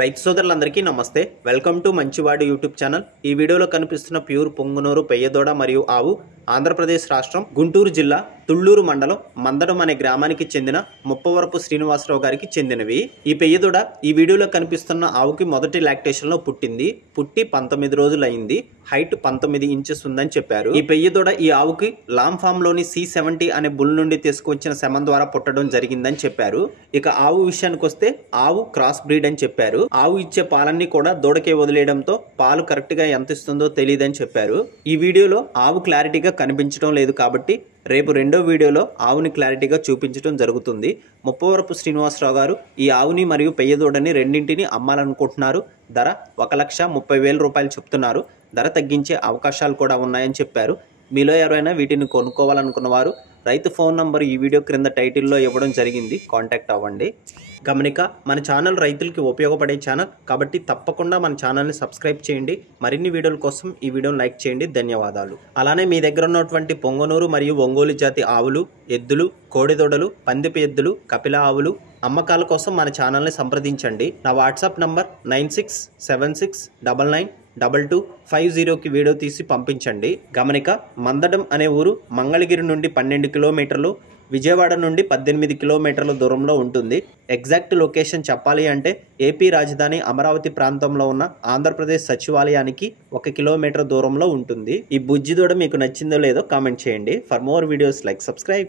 రైతు సోదరులందరికీ నమస్తే. వెల్కమ్ టు మంచివాడు యూట్యూబ్ ఛానల్. ఈ వీడియోలో కనిపిస్తున్న ప్యూర్ పొంగునూరు పెయ్యదోడ మరియు ఆవు ఆంధ్రప్రదేశ్ రాష్ట్రం గుంటూరు జిల్లా తుళ్ళూరు మండలం మందడం అనే గ్రామానికి చెందిన ముప్పవరపు శ్రీనివాసరావు గారికి చెందినవి. ఈ పెయ్యదోడ ఈ వీడియోలో కనిపిస్తున్న ఆవుకి మొదటి లాక్టేషన్లో పుట్టి 19 రోజులైంది. హైట్ 19 ఇంచెస్ ఉందని చెప్పారు. ఈ పెయ్యదోడ ఈ ఆవుకి లామ్ ఫామ్ లోని C70 అనే బుల్ నుండి తీసుకువచ్చిన శమం ద్వారా పుట్టడం జరిగిందని చెప్పారు. ఇక ఆవు విషయానికి వస్తే ఆవు క్రాస్ బ్రీడ్ అని చెప్పారు. ఆవు ఇచ్చే పాలన్నీ కూడా దూడకే వదిలేయడంతో పాలు కరెక్ట్ గా ఎంత ఇస్తుందో తెలియదని చెప్పారు. ఈ వీడియోలో ఆవు క్లారిటీగా కనిపించడం లేదు కాబట్టి రేపు రెండో వీడియోలో ఆవుని క్లారిటీగా చూపించడం జరుగుతుంది. ముప్పవరపు శ్రీనివాసరావు గారు ఈ ఆవుని మరియు పెయ్యదోడని రెండింటిని అమ్మాలనుకుంటున్నారు. ధర 1,30,000 రూపాయలు చెప్తున్నారు. ధర తగ్గించే అవకాశాలు కూడా ఉన్నాయని చెప్పారు. మీలో ఎవరైనా వీటిని కొనుక్కోవాలనుకున్న వారు రైతు ఫోన్ నంబర్ ఈ వీడియో క్రింద టైటిల్లో ఇవ్వడం జరిగింది. కాంటాక్ట్ అవ్వండి. గమనిక, మన ఛానల్ రైతులకి ఉపయోగపడే ఛానల్ కాబట్టి తప్పకుండా మన ఛానల్ని సబ్స్క్రైబ్ చేయండి. మరిన్ని వీడియోల కోసం ఈ వీడియోని లైక్ చేయండి. ధన్యవాదాలు. అలానే మీ దగ్గర ఉన్నటువంటి పొంగనూరు మరియు ఒంగోలు జాతి ఆవులు, ఎద్దులు, కోడిదొడలు, పందిపి ఎద్దులు, కపిల ఆవులు అమ్మకాల కోసం మన ఛానల్ని సంప్రదించండి. నా వాట్సాప్ నంబర్ 9676992250కి వీడియో తీసి పంపించండి. గమనిక, మందడం అనే ఊరు మంగళగిరి నుండి 12 కిలోమీటర్లు, విజయవాడ నుండి 18 కిలోమీటర్ల దూరంలో ఉంటుంది. ఎగ్జాక్ట్ లొకేషన్ చెప్పాలి అంటే ఏపీ రాజధాని అమరావతి ప్రాంతంలో ఉన్న ఆంధ్రప్రదేశ్ సచివాలయానికి 1 కిలోమీటర్ దూరంలో ఉంటుంది. ఈ బుజ్జిదోడ మీకు నచ్చిందో లేదో కామెంట్ చేయండి. For more videos like subscribe.